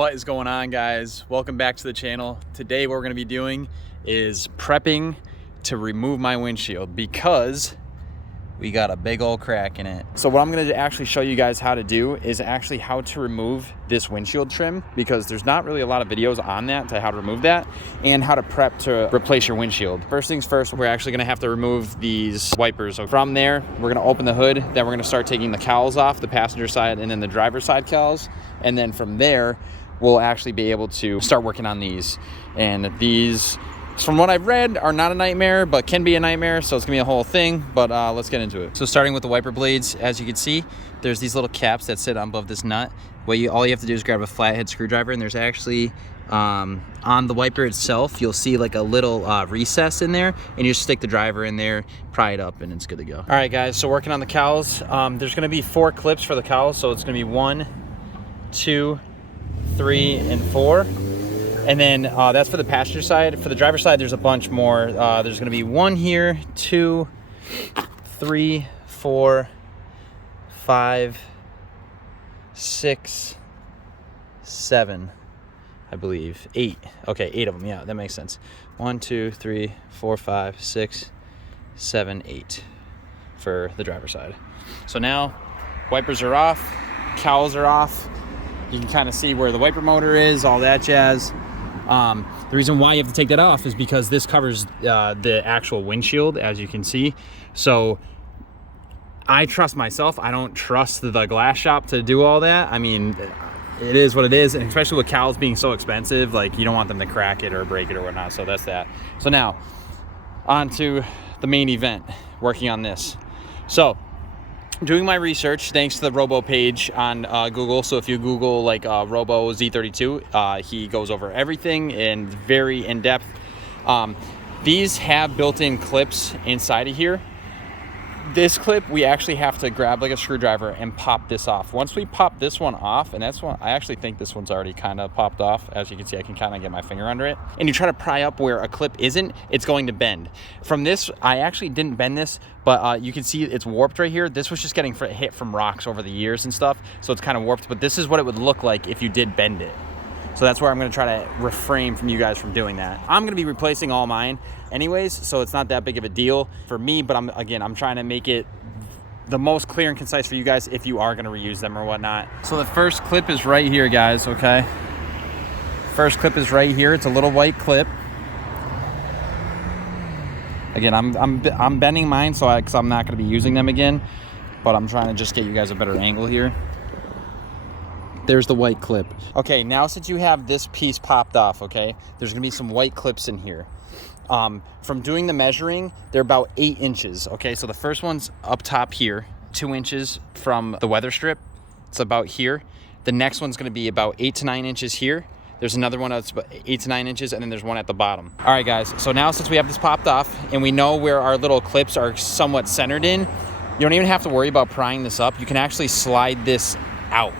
What is going on, guys? Welcome back to the channel. Today what we're going to be doing is prepping to remove my windshield because we got a big old crack in it. So what I'm going to actually show you guys how to do is actually how to remove this windshield trim, because there's not really a lot of videos on that to how to remove that and how to prep to replace your windshield. First things first, we're actually going to have to remove these wipers. So from there, we're going to open the hood, then we're going to start taking the cowls off, the passenger side and then the driver's side cowls. And then from there, we'll actually be able to start working on these. And these, from what I've read, are not a nightmare, but can be a nightmare, so it's gonna be a whole thing, but let's get into it. So starting with the wiper blades, as you can see, there's these little caps that sit above this nut. All you have to do is grab a flathead screwdriver, and there's actually, on the wiper itself, you'll see like a little recess in there, and you just stick the driver in there, pry it up, and it's good to go. All right, guys, so working on the cowls, there's gonna be 4 clips for the cowls, so it's gonna be 1, 2, 3, and 4. And then that's for the passenger side. For the driver's side, there's a bunch more. There's going to be 1 here, 2, 3, 4, 5, 6, 7, I believe. 8. Okay, 8 of them. Yeah, that makes sense. 1, 2, 3, 4, 5, 6, 7, 8 for the driver's side. So now wipers are off, cowls are off. You can kind of see where the wiper motor is, all that jazz. The reason why you have to take that off is because this covers the actual windshield, as you can see. So I trust myself. I don't trust the glass shop to do all that. I mean, it is what it is, and especially with cowls being so expensive, like you don't want them to crack it or break it or whatnot. So that's that. So now on to the main event, working on this. So doing my research, thanks to the Robo page on Google. So if you Google like Robo Z32, he goes over everything and very in depth. These have built-in clips inside of here. This clip, we actually have to grab like a screwdriver and pop this off. Once we pop this one off, and that's one, I actually think this one's already kind of popped off. As you can see, I can kind of get my finger under it. And you try to pry up where a clip isn't, it's going to bend. From this, I actually didn't bend this, but you can see it's warped right here. This was just getting hit from rocks over the years and stuff, so it's kind of warped, but this is what it would look like if you did bend it. So that's where I'm gonna try to refrain from you guys from doing that. I'm gonna be replacing all mine anyways, so it's not that big of a deal for me, but I'm trying to make it the most clear and concise for you guys if you are gonna reuse them or whatnot. So the first clip is right here, guys, okay? First clip is right here. It's a little white clip. Again, I'm bending mine because I'm not gonna be using them again, but I'm trying to just get you guys a better angle here. There's the white clip. Okay, now since you have this piece popped off, okay, there's gonna be some white clips in here. From doing the measuring, they're about 8 inches, okay? So the first one's up top here, 2 inches from the weather strip. It's about here. The next one's gonna be about 8 to 9 inches here. There's another one that's about 8 to 9 inches, and then there's one at the bottom. All right, guys, so now since we have this popped off and we know where our little clips are somewhat centered in, you don't even have to worry about prying this up. You can actually slide this out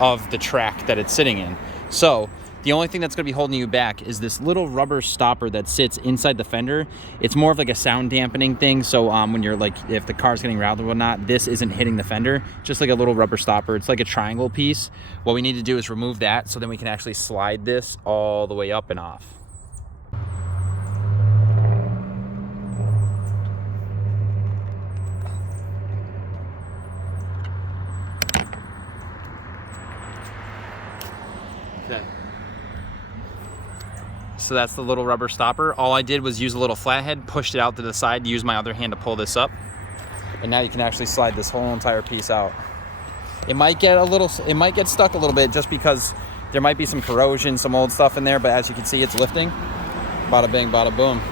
of the track that it's sitting in. So the only thing that's going to be holding you back is this little rubber stopper that sits inside the fender. It's more of like a sound dampening thing, so when you're like, if the car's getting rattled or whatnot, this isn't hitting the fender, just like a little rubber stopper. It's like a triangle piece. What we need to do is remove that so then we can actually slide this all the way up and off. Okay. So that's the little rubber stopper. All I did was use a little flathead, pushed it out to the side, use my other hand to pull this up, and now you can actually slide this whole entire piece out. It might get stuck a little bit just because there might be some corrosion, some old stuff in there, but as you can see, it's lifting. Bada bing, bada boom.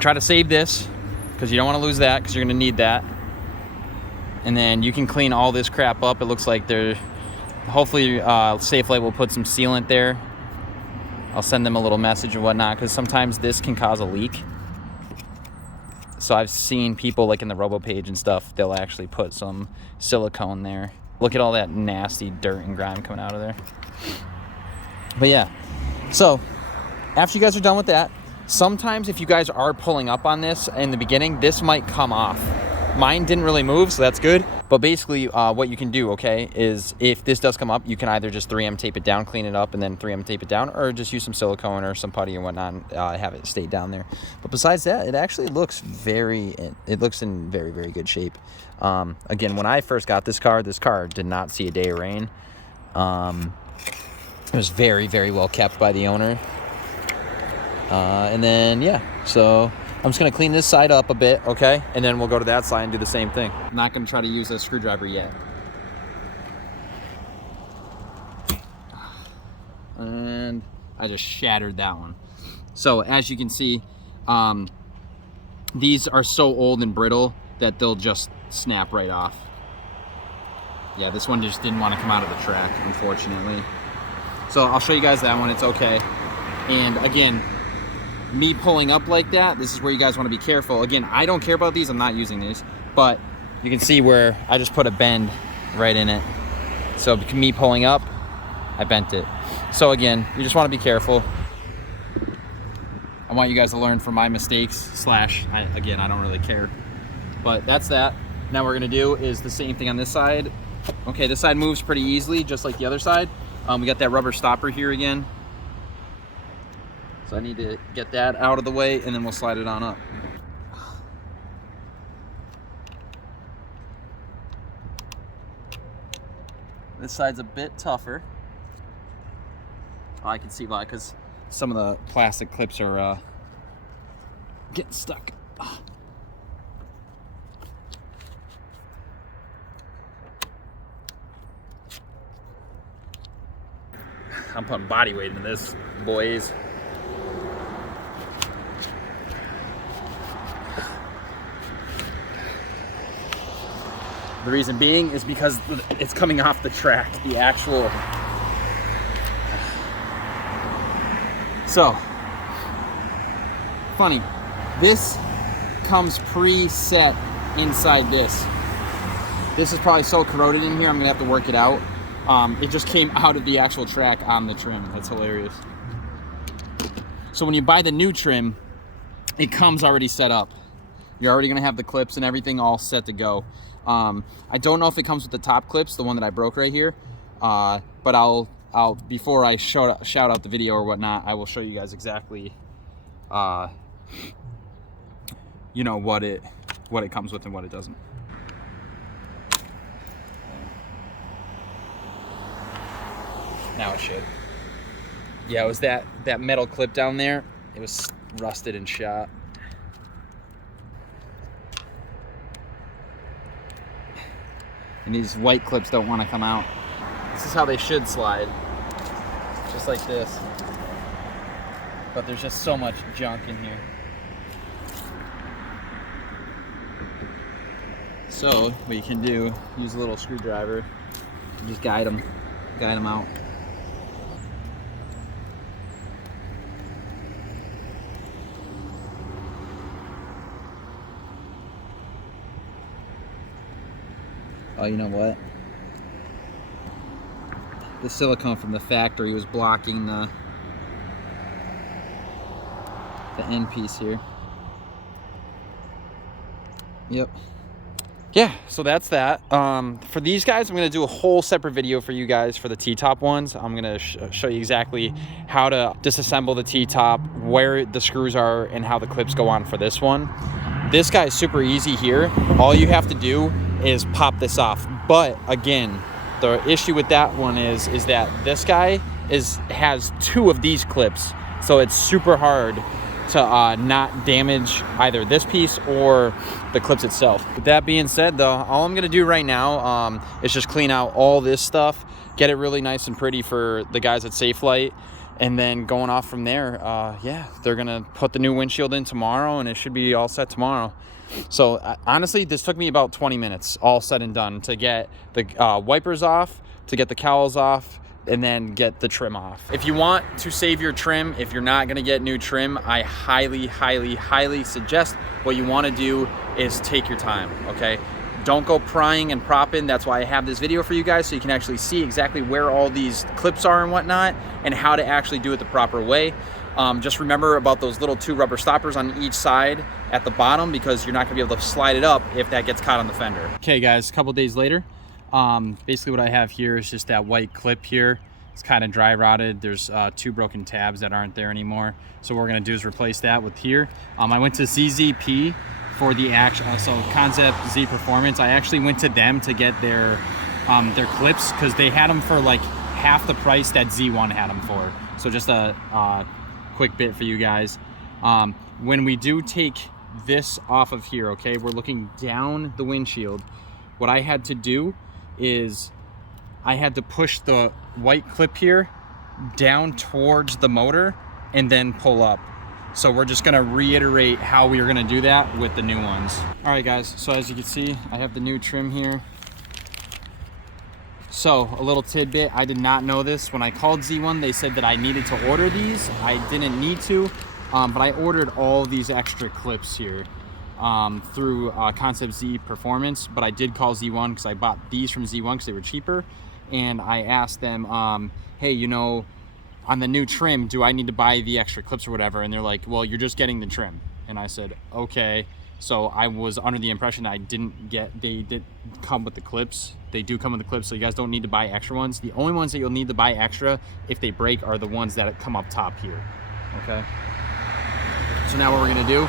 Try to save this because you don't want to lose that because you're going to need that. And then you can clean all this crap up. It looks like hopefully Safelite will put some sealant there. I'll send them a little message and whatnot because sometimes this can cause a leak. So I've seen people like in the Robo page and stuff, they'll actually put some silicone there. Look at all that nasty dirt and grime coming out of there. But yeah, so after you guys are done with that, sometimes if you guys are pulling up on this in the beginning, this might come off. Mine didn't really move, so that's good. But basically, what you can do, okay, is if this does come up, you can either just 3M tape it down, clean it up, and then 3M tape it down, or just use some silicone or some putty or whatnot, and have it stay down there. But besides that, it actually looks in very, very good shape. Again, when I first got this car did not see a day of rain. It was very, very well kept by the owner. And then, yeah, so I'm just going to clean this side up a bit, okay? And then we'll go to that side and do the same thing. I'm not going to try to use a screwdriver yet. And I just shattered that one. So as you can see, these are so old and brittle that they'll just snap right off. Yeah, this one just didn't want to come out of the track, unfortunately. So I'll show you guys that one, it's okay. And again, me pulling up like that, this is where you guys want to be careful. Again, I don't care about these, I'm not using these, but you can see where I just put a bend right in it. So me pulling up, I bent it. So again, you just want to be careful. I want you guys to learn from my mistakes, again, I don't really care. But that's that. Now what we're gonna do is the same thing on this side. Okay, this side moves pretty easily, just like the other side. We got that rubber stopper here again. So I need to get that out of the way, and then we'll slide it on up. This side's a bit tougher. Oh, I can see why, because some of the plastic clips are getting stuck. I'm putting body weight into this, boys. The reason being is because it's coming off the track, the actual. So, funny, this comes preset inside this. This is probably so corroded in here, I'm gonna have to work it out. It just came out of the actual track on the trim. That's hilarious. So when you buy the new trim, it comes already set up. You're already gonna have the clips and everything all set to go. I don't know if it comes with the top clips, the one that I broke right here, but I'll before I shout out the video or whatnot, I will show you guys exactly, you know, what it comes with and what it doesn't. Now it should. Yeah, it was that metal clip down there. It was rusted and shot. And these white clips don't want to come out. This is how they should slide. Just like this. But there's just so much junk in here. So what you can do, use a little screwdriver and just guide them out. Oh, you know what? The silicone from the factory was blocking the end piece here. Yep. Yeah, so that's that. For these guys, I'm gonna do a whole separate video for you guys for the T-top ones. I'm gonna show you exactly how to disassemble the T-top, where the screws are, and how the clips go on for this one. This guy is super easy here. All you have to do is pop this off. But again, the issue with that one is that this guy has two of these clips, so it's super hard to not damage either this piece or the clips itself. With that being said though, all I'm gonna do right now is just clean out all this stuff, get it really nice and pretty for the guys at Safelite, and then going off from there, yeah, they're gonna put the new windshield in tomorrow and it should be all set tomorrow. So honestly, this took me about 20 minutes, all said and done, to get the wipers off, to get the cowls off, and then get the trim off. If you want to save your trim, if you're not gonna get new trim, I highly suggest what you wanna do is take your time, okay? Don't go prying and propping. That's why I have this video for you guys, so you can actually see exactly where all these clips are and whatnot, and how to actually do it the proper way. Just remember about those little two rubber stoppers on each side at the bottom because you're not gonna be able to slide it up if that gets caught on the fender. Okay guys, a couple days later, basically what I have here is just that white clip here. It's kind of dry rotted. There's 2 broken tabs that aren't there anymore. So what we're gonna do is replace that with here. I went to ZZP for the actual, so Concept Z Performance. I actually went to them to get their clips because they had them for like half the price that Z1 had them for. So just a quick bit for you guys. When we do take this off of here, okay, we're looking down the windshield. What I had to do is I had to push the white clip here down towards the motor and then pull up. So we're just gonna reiterate how we are gonna do that with the new ones. All right guys, so as you can see, I have the new trim here. So a little tidbit, I did not know this. When I called Z1, they said that I needed to order these. I didn't need to, but I ordered all these extra clips here through Concept Z Performance, but I did call Z1 because I bought these from Z1 because they were cheaper. And I asked them, hey, you know, on the new trim, do I need to buy the extra clips or whatever? And they're like, well, you're just getting the trim. And I said, okay. So I was under the impression that they did come with the clips. They do come with the clips, so you guys don't need to buy extra ones. The only ones that you'll need to buy extra if they break are the ones that come up top here, okay? So now what we're gonna do,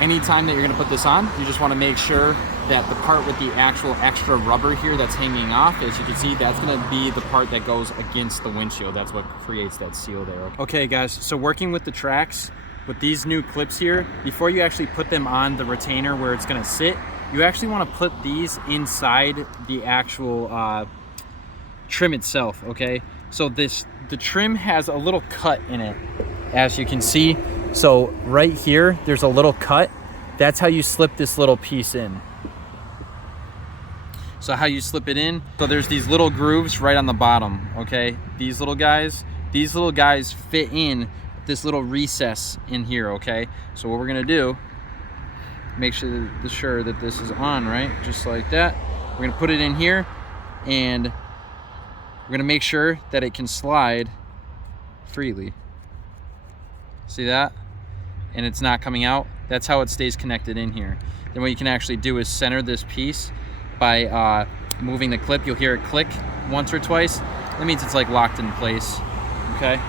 anytime that you're gonna put this on, you just wanna make sure that the part with the actual extra rubber here that's hanging off, as you can see, that's gonna be the part that goes against the windshield. That's what creates that seal there. Okay guys, so working with the tracks, with these new clips here, before you actually put them on the retainer where it's gonna sit, you actually wanna put these inside the actual trim itself, okay? So the trim has a little cut in it, as you can see. So right here, there's a little cut. That's how you slip this little piece in. So how you slip it in, so there's these little grooves right on the bottom, okay? These little guys fit in this little recess in here, okay? So what we're gonna do, make sure that this is on, right? Just like that. We're gonna put it in here and we're gonna make sure that it can slide freely. See that? And it's not coming out. That's how it stays connected in here. Then what you can actually do is center this piece by moving the clip. You'll hear it click once or twice. That means it's like locked in place, okay?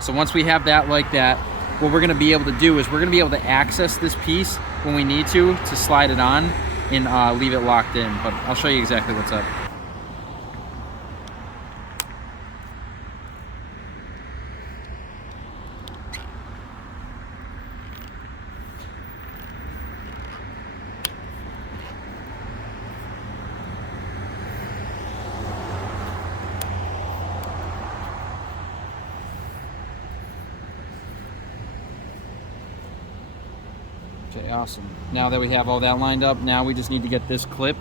So once we have that like that, what we're gonna be able to do is we're gonna be able to access this piece when we need to slide it on and leave it locked in. But I'll show you exactly what's up. Okay, awesome. Now that we have all that lined up, now we just need to get this clip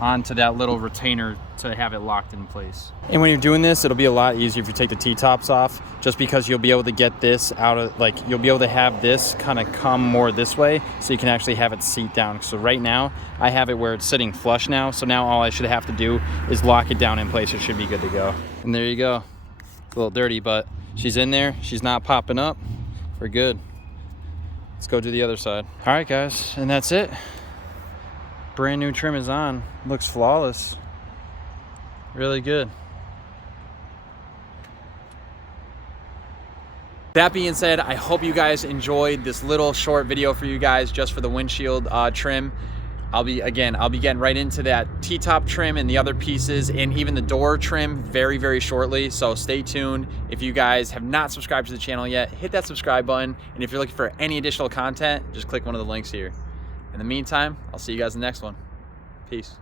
onto that little retainer to have it locked in place. And when you're doing this, it'll be a lot easier if you take the T-tops off, just because you'll be able to get this out of, like, you'll be able to have this kind of come more this way so you can actually have it seat down. So right now, I have it where it's sitting flush now, so now all I should have to do is lock it down in place. It should be good to go. And there you go. It's a little dirty, but she's in there. She's not popping up. We're good. Let's go to the other side. All right, guys, and that's it. Brand new trim is on. Looks flawless. Really good. That being said, I hope you guys enjoyed this little short video for you guys just for the windshield trim. I'll be getting right into that T-top trim and the other pieces and even the door trim very, very shortly. So stay tuned. If you guys have not subscribed to the channel yet, hit that subscribe button. And if you're looking for any additional content, just click one of the links here. In the meantime, I'll see you guys in the next one. Peace.